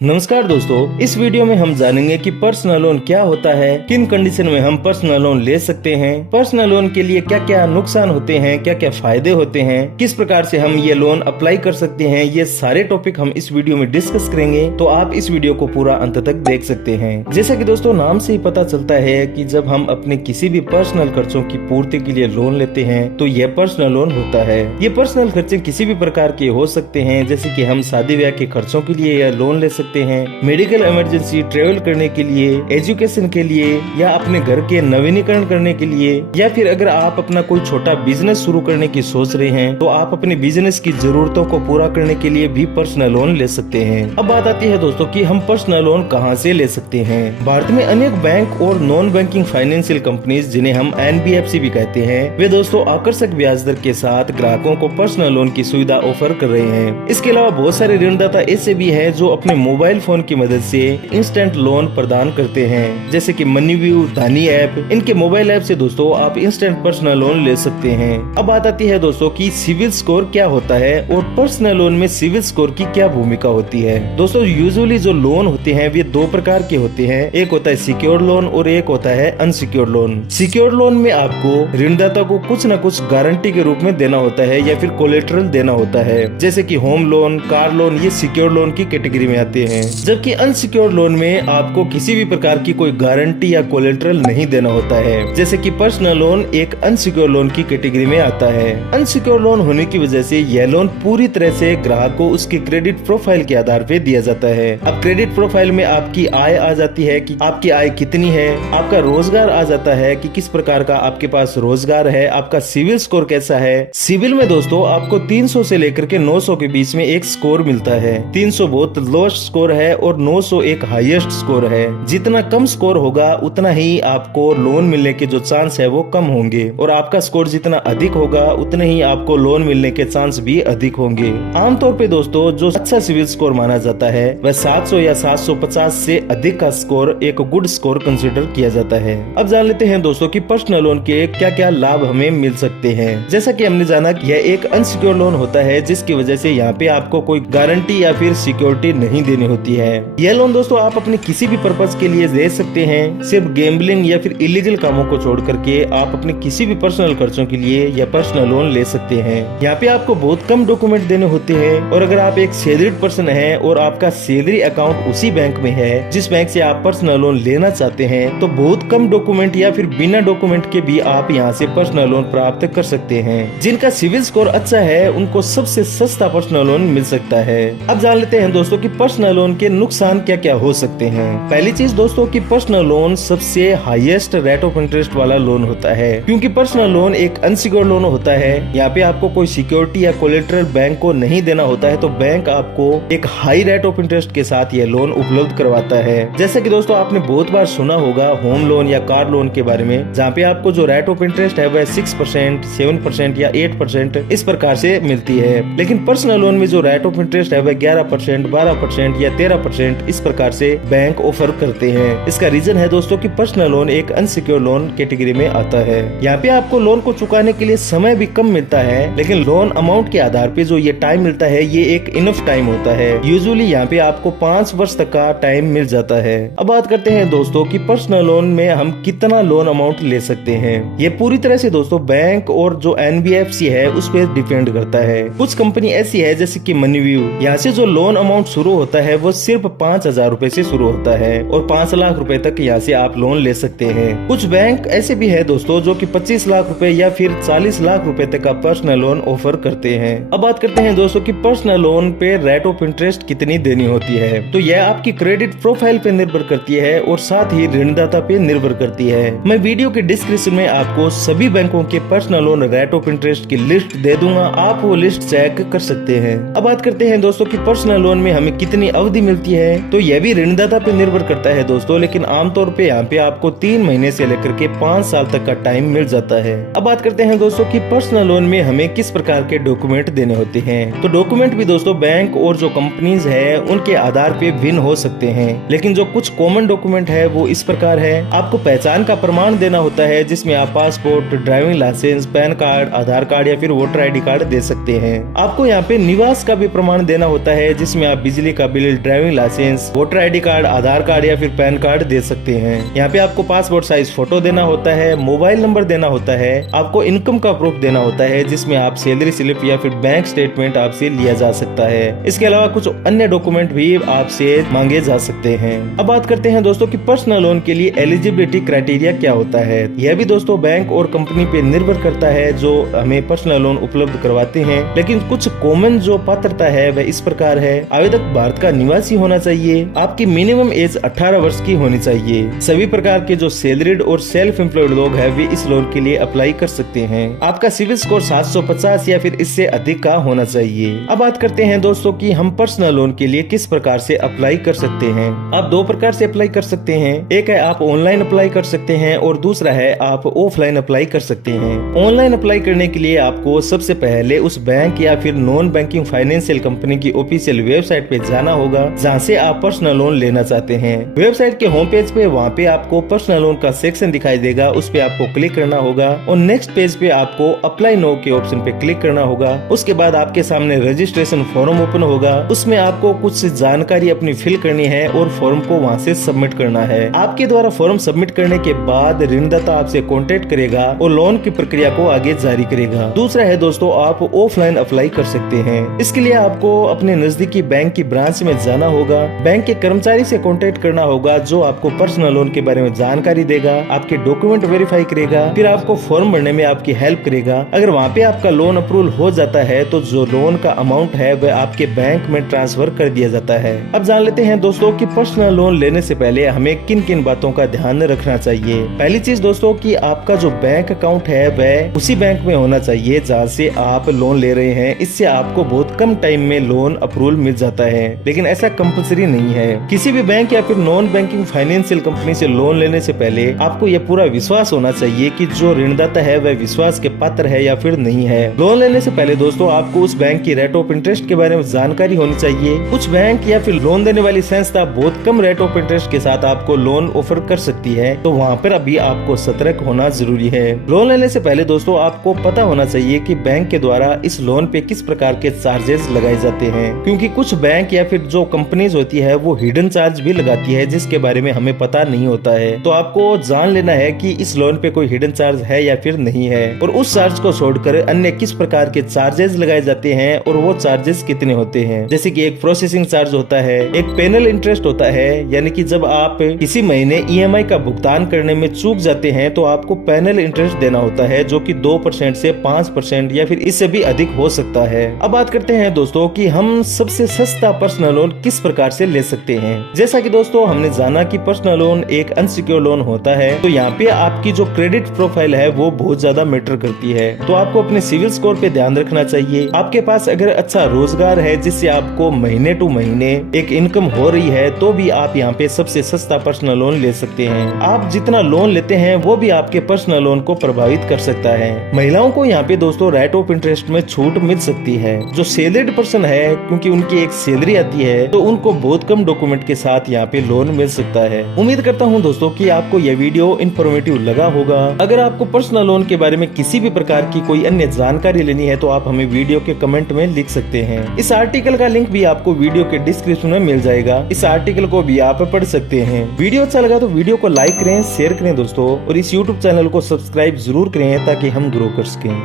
नमस्कार दोस्तों, इस वीडियो में हम जानेंगे कि पर्सनल लोन क्या होता है, किन कंडीशन में हम पर्सनल लोन ले सकते हैं, पर्सनल लोन के लिए क्या क्या नुकसान होते हैं, क्या क्या फायदे होते हैं, किस प्रकार से हम ये लोन अप्लाई कर सकते हैं। ये सारे टॉपिक हम इस वीडियो में डिस्कस करेंगे, तो आप इस वीडियो को पूरा अंत तक देख सकते हैं। जैसा कि दोस्तों नाम से ही पता चलता है कि जब हम अपने किसी भी पर्सनल खर्चों की पूर्ति के लिए लोन लेते हैं तो ये पर्सनल लोन होता है। ये पर्सनल खर्चे किसी भी प्रकार के हो सकते हैं, जैसे कि हम शादी ब्याह के खर्चों के लिए यह लोन ले सकते हैं, मेडिकल इमरजेंसी, ट्रेवल करने के लिए, एजुकेशन के लिए, या अपने घर के नवीनीकरण करने के लिए, या फिर अगर आप अपना कोई छोटा बिजनेस शुरू करने की सोच रहे हैं तो आप अपने बिजनेस की जरूरतों को पूरा करने के लिए भी पर्सनल लोन ले सकते हैं। अब बात आती है दोस्तों कि हम पर्सनल लोन कहां से ले सकते हैं। भारत में अनेक बैंक और नॉन बैंकिंग फाइनेंशियल कंपनीज, जिन्हें हम NBFC भी कहते हैं, वे दोस्तों आकर्षक ब्याज दर के साथ ग्राहकों को पर्सनल लोन की सुविधा ऑफर कर रहे हैं। इसके अलावा बहुत सारे ऋणदाता ऐसे भी हैं जो अपने मोबाइल फोन की मदद से इंस्टेंट लोन प्रदान करते हैं, जैसे कि मनीव्यू, धानी ऐप। इनके मोबाइल ऐप से दोस्तों आप इंस्टेंट पर्सनल लोन ले सकते हैं। अब बात आती है दोस्तों कि सिविल स्कोर क्या होता है और पर्सनल लोन में सिविल स्कोर की क्या भूमिका होती है। दोस्तों यूजुअली जो लोन होते हैं वे दो प्रकार के होते हैं, एक होता है सिक्योर्ड लोन और एक होता है अनसिक्योर्ड लोन। सिक्योर्ड लोन में आपको ऋणदाता को कुछ न कुछ गारंटी के रूप में देना होता है या फिर कोलेटरल देना होता है, जैसे कि होम लोन, कार लोन, ये सिक्योर्ड लोन की कैटेगरी में आते हैं। जबकि अनसिक्योर्ड लोन में आपको किसी भी प्रकार की कोई गारंटी या कोलेटरल नहीं देना होता है, जैसे कि पर्सनल लोन एक अनसिक्योर्ड लोन की कैटेगरी में आता है। अनसिक्योर्ड लोन होने की वजह से यह लोन पूरी तरह से ग्राहक को उसके क्रेडिट प्रोफाइल के आधार पे दिया जाता है। अब क्रेडिट प्रोफाइल में आपकी आय आ जाती है कि आपकी आय कितनी है, आपका रोजगार आ जाता है कि किस प्रकार का आपके पास रोजगार है, आपका सिविल स्कोर कैसा है। सिविल में दोस्तों आपको 300 से लेकर के 900 के बीच में एक स्कोर मिलता है। 300 बहुत लोएस्ट स्कोर है और 900 एक हाईएस्ट स्कोर है। जितना कम स्कोर होगा उतना ही आपको लोन मिलने के जो चांस है वो कम होंगे, और आपका स्कोर जितना अधिक होगा उतने ही आपको लोन मिलने के चांस भी अधिक होंगे। आमतौर पे दोस्तों जो अच्छा सिविल स्कोर माना जाता है वह 700 या 750 से अधिक का स्कोर एक गुड स्कोर कंसिडर किया जाता है। अब जान लेते हैं दोस्तों कि पर्सनल लोन के क्या क्या लाभ हमें मिल सकते हैं। जैसा कि हमने जाना कि यह एक अनसिक्योर्ड लोन होता है, जिसकी वजह से यहाँ पे आपको कोई गारंटी या फिर सिक्योरिटी नहीं देनी होती है। यह लोन दोस्तों आप अपने किसी भी पर्पज के लिए दे सकते हैं, सिर्फ गैम्बलिंग या फिर इलीगल कामों को छोड़ करके आप अपने किसी भी पर्सनल खर्चों के लिए यह पर्सनल लोन ले सकते हैं। यहाँ पे आपको बहुत कम डॉक्यूमेंट देने होते हैं, और अगर आप एक सैलरीड पर्सन है और आपका सैलरी अकाउंट उसी बैंक में है जिस बैंक से आप पर्सनल लोन लेना चाहते हैं, तो बहुत कम डॉक्यूमेंट या फिर बिना डॉक्यूमेंट के भी आप यहाँ से पर्सनल लोन प्राप्त कर सकते हैं। जिनका सिविल स्कोर अच्छा है उनको सबसे सस्ता पर्सनल लोन मिल सकता है। अब जान लेते हैं दोस्तों कि पर्सनल लोन के नुकसान क्या क्या हो सकते हैं। पहली चीज दोस्तों कि पर्सनल लोन सबसे हाईएस्ट रेट ऑफ इंटरेस्ट वाला लोन होता है, क्योंकि पर्सनल लोन एक अनसिक्योर्ड लोन होता है। यहाँ पे आपको कोई सिक्योरिटी या कोलेटरल बैंक को नहीं देना होता है, तो बैंक आपको एक हाई रेट ऑफ इंटरेस्ट के साथ यह लोन उपलब्ध करवाता है। जैसे कि दोस्तों आपने बहुत बार सुना होगा होम लोन या कार लोन के बारे में, जहाँ पे आपको जो रेट ऑफ इंटरेस्ट है वह 6%, 7% या 8% इस प्रकार से मिलती है। लेकिन पर्सनल लोन में जो रेट ऑफ इंटरेस्ट है वह 11%, 12% या 13% इस प्रकार से बैंक ऑफर करते हैं। इसका रीजन है दोस्तों कि पर्सनल लोन एक अनसिक्योर्ड लोन कैटेगरी में आता है। यहाँ पे आपको लोन को चुकाने के लिए समय भी कम मिलता है, लेकिन लोन अमाउंट के आधार पे जो ये टाइम मिलता है ये एक इनफ टाइम होता है। यूजुअली यहाँ पे आपको 5 वर्ष तक का टाइम मिल जाता है। अब बात करते हैं दोस्तों कि पर्सनल लोन में हम कितना लोन अमाउंट ले सकते हैं। ये पूरी तरह से दोस्तों बैंक और जो NBFC है उस पर डिपेंड करता है। कुछ कंपनी ऐसी है जैसे कि मनीव्यू, यहाँ से जो लोन अमाउंट शुरू होता है वो सिर्फ 5,000 रूपए से शुरू होता है और 5 लाख रुपए तक यहाँ से आप लोन ले सकते हैं। कुछ बैंक ऐसे भी है दोस्तों जो कि 25 लाख रुपए या फिर 40 लाख रुपए तक का पर्सनल लोन ऑफर करते हैं। अब बात करते हैं दोस्तों कि पर्सनल लोन पे रेट ऑफ इंटरेस्ट कितनी देनी होती है। तो यह आपकी क्रेडिट प्रोफाइल पे निर्भर करती है और साथ ही ऋणदाता पे निर्भर करती है। मैं वीडियो के डिस्क्रिप्शन में आपको सभी बैंकों के personal loan rate of interest की लिस्ट दे दूंगा, आप वो लिस्ट चेक कर सकते हैं। अब बात करते हैं दोस्तों कि पर्सनल लोन में हमें कितनी अवधि मिलती है। तो यह भी ऋणदाता पे निर्भर करता है दोस्तों, लेकिन आमतौर पे यहाँ पे आपको 3 महीने से लेकर के 5 साल तक का टाइम मिल जाता है। अब बात करते हैं दोस्तों कि पर्सनल लोन में हमें किस प्रकार के डॉक्यूमेंट देने होते हैं। तो डॉक्यूमेंट भी दोस्तों बैंक और जो कंपनीज है उनके आधार पे भिन्न हो सकते हैं, लेकिन जो कुछ कॉमन डॉक्यूमेंट है वो इस प्रकार है। आपको पहचान का प्रमाण देना होता है, जिसमें आप passport, driving licence, PAN card, Aadhaar card या फिर वोटर ID कार्ड दे सकते हैं। आपको यहाँ पे निवास का भी प्रमाण देना होता है, जिसमें आप बिजली का bill, bill, driving licence, voter ID card, Aadhaar card या फिर पैन कार्ड दे सकते हैं। यहाँ पे आपको पासपोर्ट साइज फोटो देना होता है, मोबाइल नंबर देना होता है, आपको इनकम का प्रूफ देना होता है जिसमें आप सैलरी स्लिप या फिर बैंक स्टेटमेंट आपसे लिया जा सकता है। इसके अलावा कुछ अन्य डॉक्यूमेंट भी आपसे मांगे जा सकते हैं। अब बात करते हैं दोस्तों कि पर्सनल लोन के लिए एलिजिबिलिटी क्राइटेरिया क्या होता है। यह भी दोस्तों बैंक और कंपनी पे निर्भर करता है जो हमें पर्सनल लोन उपलब्ध करवाते हैं, लेकिन कुछ कॉमन जो पात्रता है वह इस प्रकार है। आवेदक भारत का निवासी होना चाहिए, आपकी मिनिमम एज 18 वर्ष की होनी चाहिए। सभी प्रकार के जो सैलरीड और सेल्फ एम्प्लॉयड लोग हैं वे इस लोन के लिए अप्लाई कर सकते हैं। आपका सिविल स्कोर 750 या फिर इससे अधिक का होना चाहिए। अब बात करते हैं दोस्तों कि हम पर्सनल लोन के लिए किस प्रकार से अप्लाई कर सकते हैं। आप दो प्रकार से अप्लाई कर सकते हैं। एक है आप ऑनलाइन अप्लाई कर सकते हैं और दूसरा है आप ऑफलाइन अप्लाई कर सकते हैं। ऑनलाइन अप्लाई करने के लिए आपको सबसे पहले उस बैंक या फिर नॉन बैंकिंग फाइनेंशियल कंपनी की ऑफिशियल वेबसाइट पे जाना होगा जहाँ से आप पर्सनल लोन लेना चाहते हैं। वेबसाइट के होम पेज पे वहाँ पे आपको पर्सनल लोन का सेक्शन दिखाई देगा, उस पे आपको क्लिक करना होगा और नेक्स्ट पेज पे आपको अप्लाई नो के ऑप्शन पे क्लिक करना होगा। उसके बाद आपके सामने रजिस्ट्रेशन फॉर्म ओपन होगा, उसमें आपको कुछ जानकारी अपनी फिल करनी है और फॉर्म को वहाँ से सबमिट करना है। आपके द्वारा फॉर्म सबमिट करने के बाद ऋणदाता आपसे कॉन्टेक्ट करेगा और लोन की प्रक्रिया को आगे जारी करेगा। दूसरा है दोस्तों आप ऑफलाइन अप्लाई कर सकते हैं। इसके लिए आपको अपने नजदीकी बैंक की ब्रांच में जाना होगा, बैंक के कर्मचारी से कॉन्टेक्ट करना होगा जो आपको पर्सनल लोन के बारे में जानकारी देगा, आपके डॉक्यूमेंट वेरीफाई करेगा, फिर आपको फॉर्म भरने में आपकी हेल्प करेगा। अगर वहाँ पे आपका लोन अप्रूवल हो जाता है तो जो लोन का अमाउंट है वह आपके बैंक में ट्रांसफर कर दिया जाता है। अब जान लेते हैं दोस्तों कि पर्सनल लोन लेने से पहले हमें किन किन बातों का ध्यान रखना चाहिए। पहली चीज दोस्तों कि आपका जो बैंक अकाउंट है वह उसी बैंक में होना चाहिए जहाँ से आप लोन ले रहे हैं। इससे आपको बहुत कम टाइम में लोन अप्रूवल मिल जाता है, लेकिन ऐसा कंपलसरी नहीं है। किसी भी बैंक या फिर नॉन बैंकिंग फाइनेंशियल कंपनी से लोन लेने से पहले आपको यह पूरा विश्वास होना चाहिए कि जो ऋणदाता है वह विश्वास के पात्र है या फिर नहीं है। लोन लेने से पहले दोस्तों आपको उस बैंक की रेट ऑफ इंटरेस्ट के बारे में जानकारी होनी चाहिए। कुछ बैंक या फिर लोन देने वाली संस्था बहुत कम रेट ऑफ इंटरेस्ट के साथ आपको लोन ऑफर कर सकती है, तो वहाँ पर अभी आपको सतर्क होना जरूरी है। लोन लेने से पहले दोस्तों आपको पता होना चाहिए कि बैंक के द्वारा इस लोन पे किस प्रकार के चार्जेस लगाए जाते हैं, क्योंकि कुछ बैंक या फिर जो कंपनीज होती है वो हिडन चार्ज भी लगाती है जिसके बारे में हमें पता नहीं होता है। तो आपको जान लेना है कि इस लोन पे कोई हिडन चार्ज है या फिर नहीं है, और उस चार्ज को छोड़कर अन्य किस प्रकार के चार्जेस लगाए जाते हैं और वो चार्जेस कितने होते हैं। जैसे कि एक प्रोसेसिंग चार्ज होता है, एक पेनल इंटरेस्ट होता है, यानी कि जब आप किसी महीने EMI का भुगतान करने में चूक जाते हैं तो आपको पेनल इंटरेस्ट देना होता है जो कि 2% से 5% या फिर इससे भी अधिक हो सकता है। अब बात करते हैं दोस्तों कि हम सबसे सस्ता पर्सनल लोन किस प्रकार से ले सकते हैं। जैसा कि दोस्तों हमने जाना कि पर्सनल लोन एक अनसिक्योर लोन होता है, तो यहाँ पे आपकी जो क्रेडिट प्रोफाइल है वो बहुत ज्यादा मैटर करती है। तो आपको अपने सिविल स्कोर पे ध्यान रखना चाहिए। आपके पास अगर अच्छा रोजगार है जिससे आपको महीने टू महीने एक इनकम हो रही है तो भी आप यहाँ पे सबसे सस्ता पर्सनल लोन ले सकते हैं। आप जितना लोन लेते हैं वो भी आपके पर्सनल लोन को प्रभावित कर सकता है। महिलाओं को यहाँ पे दोस्तों रेट ऑफ इंटरेस्ट में छूट मिल सकती है। जो सैलरीड पर्सन है, क्योंकि उनकी एक सैलरी आती है तो उनको बहुत कम डॉक्यूमेंट के साथ यहाँ पे लोन मिल सकता है। उम्मीद करता हूँ दोस्तों कि आपको यह वीडियो इन्फॉर्मेटिव लगा होगा। अगर आपको पर्सनल लोन के बारे में किसी भी प्रकार की कोई अन्य जानकारी लेनी है तो आप हमें वीडियो के कमेंट में लिख सकते हैं। इस आर्टिकल का लिंक भी आपको वीडियो के डिस्क्रिप्शन में मिल जाएगा। इस आर्टिकल को भी आप पढ़ सकते हैं। वीडियो अच्छा लगा तो वीडियो को लाइक करें, शेयर करें दोस्तों, और इस YouTube चैनल को सब्सक्राइब जरूर करें ताकि हम ग्रो कर सकें।